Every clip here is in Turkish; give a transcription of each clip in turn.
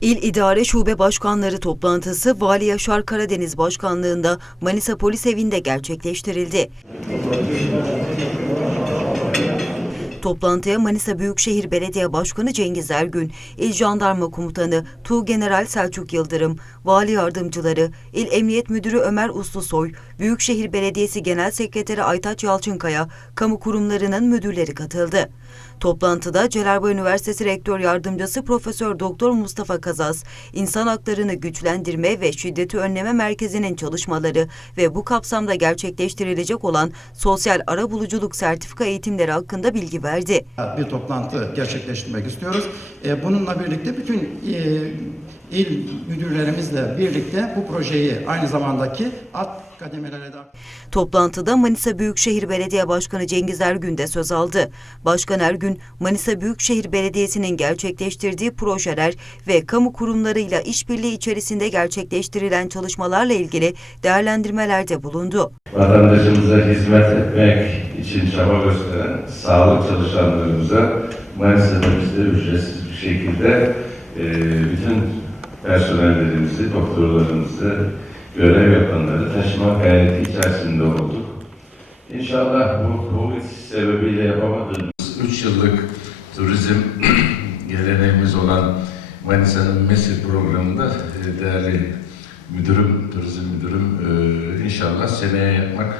İl İdare Şube Başkanları toplantısı Vali Yaşar Karadeniz Başkanlığında Manisa Polis Evi'nde gerçekleştirildi. Toplantıya Manisa Büyükşehir Belediye Başkanı Cengiz Ergün, İl Jandarma Komutanı Tuğgeneral Selçuk Yıldırım, Vali Yardımcıları, İl Emniyet Müdürü Ömer Uslusoy, Büyükşehir Belediyesi Genel Sekreteri Aytaç Yalçınkaya, kamu kurumlarının müdürleri katıldı. Toplantıda Celalbayır Üniversitesi Rektör Yardımcısı Profesör Doktor Mustafa Kazas, İnsan Haklarını Güçlendirme ve Şiddeti Önleme Merkezi'nin çalışmaları ve bu kapsamda gerçekleştirilecek olan sosyal arabuluculuk sertifika eğitimleri hakkında bilgi verdi. Bir toplantı gerçekleştirmek istiyoruz. E, Bununla birlikte bütün e, il müdürlerimizle birlikte bu projeyi aynı zamandaki alt kademelere de Toplantıda Manisa Büyükşehir Belediye Başkanı Cengiz Ergün de söz aldı. Başkan Ergün, Manisa Büyükşehir Belediyesi'nin gerçekleştirdiği projeler ve kamu kurumlarıyla işbirliği içerisinde gerçekleştirilen çalışmalarla ilgili değerlendirmelerde bulundu. vatandaşımıza hizmet etmek için çaba gösteren sağlık çalışanlarımıza Manisa'da biz de ücretsiz bir şekilde e, bütün personellerimizi, doktorlarımızı, görev yapanları taşıma gayreti içerisinde olduk. İnşallah bu Covid sebebiyle yapamadığımız 3 yıllık turizm geleneğimiz olan Manisa'nın Mesir programında e, değerli müdürüm, turizm müdürüm e, inşallah seneye yapmak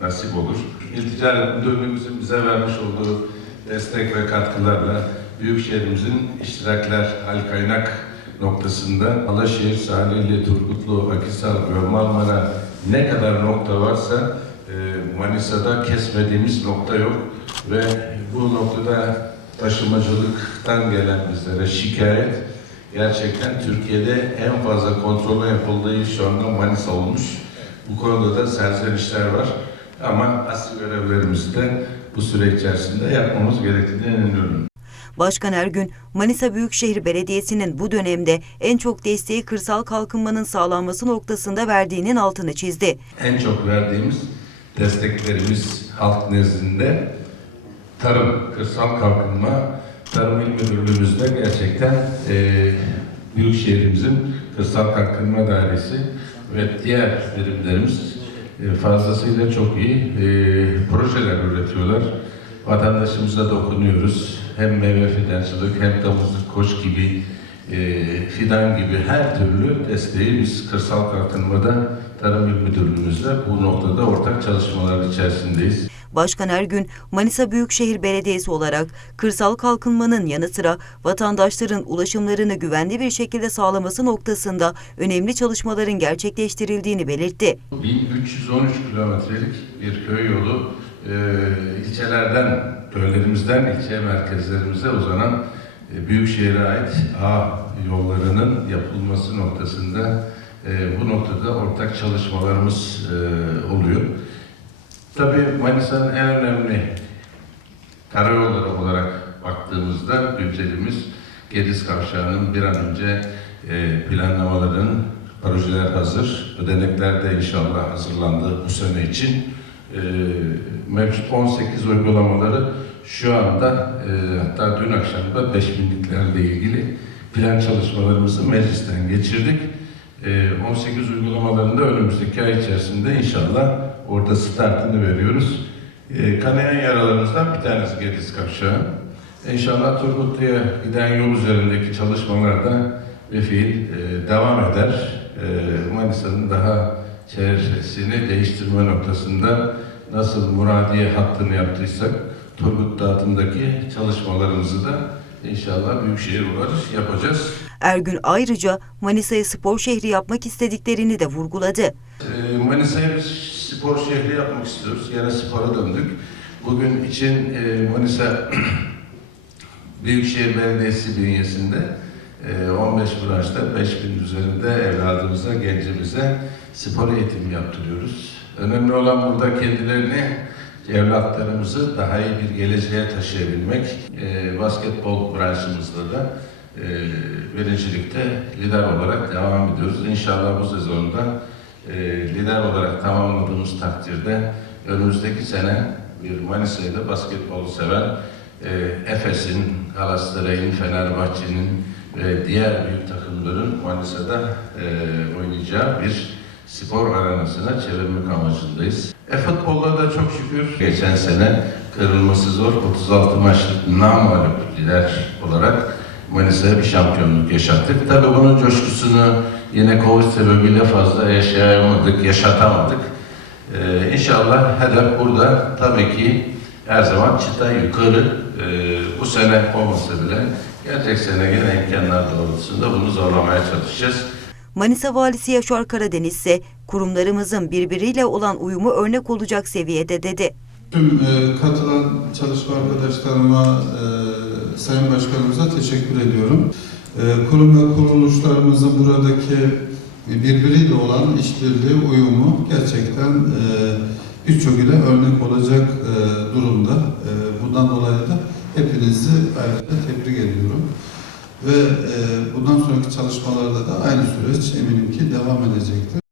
nasip olur. İl Ticaret Müdürlüğümüzün bize vermiş olduğu destek ve katkılarla Büyükşehirimizin iştirakler hal kaynak noktasında Alaşehir, Salihli, Turgutlu, Akisar ve Marmara ne kadar nokta varsa e, Manisa'da kesmediğimiz nokta yok ve bu noktada taşımacılıktan gelen bizlere şikayet gerçekten Türkiye'de en fazla kontrolü yapıldığı şu anda Manisa olmuş. Bu konuda da serzenişler var. Ama asıl görevlerimizi de bu süre içerisinde yapmamız gerektiğine inanıyorum. Başkan Ergün, Manisa Büyükşehir Belediyesi'nin bu dönemde en çok desteği kırsal kalkınmanın sağlanması noktasında verdiğinin altını çizdi. En çok verdiğimiz desteklerimiz halk nezdinde tarım, kırsal kalkınma, Tarım İl Müdürlüğümüzde gerçekten e, Büyükşehirimizin kırsal kalkınma dairesi ve diğer birimlerimiz e, fazlasıyla çok iyi e, projeler üretiyorlar. Vatandaşımıza dokunuyoruz. Hem meyve fidancılık hem damızlık, koç gibi, e, fidan gibi her türlü desteği biz kırsal kalkınmada Tarım İl Müdürlüğümüzle bu noktada ortak çalışmalar içerisindeyiz. Başkan Ergün, Manisa Büyükşehir Belediyesi olarak kırsal kalkınmanın yanı sıra vatandaşların ulaşımlarını güvenli bir şekilde sağlaması noktasında önemli çalışmaların gerçekleştirildiğini belirtti. 1313 kilometrelik bir köy yolu ilçelerden, köylerimizden ilçe merkezlerimize uzanan e, Büyükşehir'e ait A yollarının yapılması noktasında e, bu noktada ortak çalışmalarımız e, oluyor. Tabii Manisa'nın en önemli karayolları olarak baktığımızda güncelimiz Gediz Kavşağı'nın bir an önce planlamaların, projeler hazır, ödenekler de inşallah hazırlandı bu sene için. E, mevcut 18 uygulamaları şu anda e, hatta dün akşam da 5000'liklerle ilgili plan çalışmalarımızı meclisten geçirdik. E, 18 uygulamalarında önümüzdeki ay içerisinde inşallah orada startını veriyoruz. E, kanayan yaralarımızdan bir tanesi Gediz Kavşağı. İnşallah Turgutlu'ya giden yol üzerindeki çalışmalarda ve fiil e, devam eder. E, Manisa'nın daha çevresini değiştirme noktasında nasıl Muradiye hattını yaptıysak Turgut dağıtımdaki çalışmalarımızı da inşallah Büyükşehir olarak yapacağız. Ergün ayrıca Manisa'yı spor şehri yapmak istediklerini de vurguladı. E, Manisa'yı biz spor şehri yapmak istiyoruz. Yine spora döndük. Bugün için e, Manisa Büyükşehir Belediyesi bünyesinde e, 15 branşta 5000 üzerinde evladımıza, gencimize spor eğitimi yaptırıyoruz. Önemli olan burada kendilerini, evlatlarımızı daha iyi bir geleceğe taşıyabilmek. E, basketbol branşımızda da e, birincilikte lider olarak devam ediyoruz. İnşallah bu sezonda e, lider olarak tamamladığımız takdirde önümüzdeki sene bir Manisa'yı da basketbolu seven e, Efes'in, Galatasaray'ın, Fenerbahçe'nin, ve diğer büyük takımların Manisa'da e, oynayacağı bir spor arenasına çevirmek amacındayız. E futbolda da çok şükür geçen sene kırılması zor 36 maçlık namalip lider olarak Manisa'ya bir şampiyonluk yaşattık. Tabii bunun coşkusunu yine Covid sebebiyle fazla yaşayamadık, yaşatamadık. Ee, inşallah hedef burada tabii ki her zaman çıta yukarı. Ee, bu sene olmasa bile gelecek sene yine imkanlar doğrultusunda bunu zorlamaya çalışacağız. Manisa Valisi Yaşar Karadeniz ise kurumlarımızın birbiriyle olan uyumu örnek olacak seviyede dedi. Tüm e, katılan çalışma arkadaşlarıma, e, Sayın Başkanımıza teşekkür ediyorum. E, kurum ve kuruluşlarımızın buradaki birbiriyle olan işbirliği, uyumu gerçekten e, birçok ile örnek olacak e, durumda. E, bundan dolayı da hepinizi ayrıca tebrik ediyorum. Ve e, bundan sonraki çalışmalarda da aynı süreç eminim ki devam edecektir.